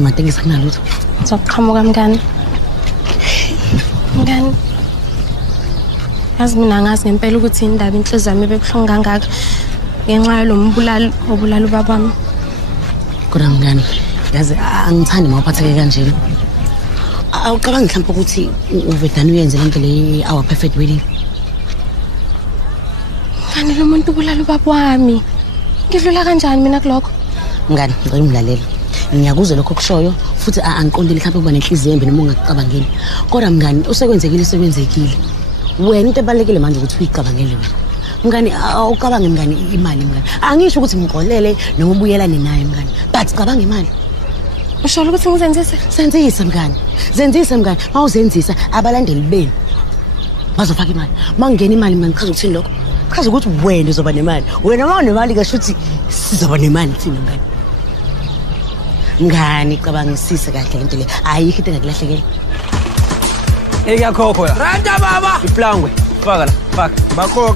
Matengisa kunalutho. Ngizoqhamuka mngani. Mngani. Yazi mina ngazi ngempela ukuthi indaba inhliziyo yami bebuhlungu kangaka ngenxa yalo mbulalo obulala ubabami. Kodwa mngani, yazi angithandi mawuphatheke kanjena. Awucabangi mhlawumbe ukuthi uvedana uyenze lento le our perfect wedding. Ngani lo muntu ubulala ubaba wami? Ngidlula kanjani mina kulokho? Mngani, ngicela ungilalele. Ngiyakuzwa lokho kushoyo futhi angiqondile mhlawumbe kuba nenhliziyo embi noma ungacabangeli. Kodwa mngani, usekwenzekile. Wena into ebalekile manje ukuthi uyicabangele wena. Mngani, awucabange mngani imali mngani. Angisho ukuthi ngiqolele noma ubuyelane naye mngani, but cabanga imali. Usho ukuthi ngizenzise? Senzisa mngani. Zenzisa mngani. Mawuzenzisa abalandeli beni bazofaka imali. Mangena imali mngani, chaza ukuthini lokho? Chaza ukuthi wena uzoba nemali. Wena mawunemali kasho ukuthi sizoba nemali thina mngani. Mngani, cabangisise kahle lento le. Ayikho into engakulahlekela. Eyakhokho la. Randa baba. Iplangwe. Faka la. Faka. Bakho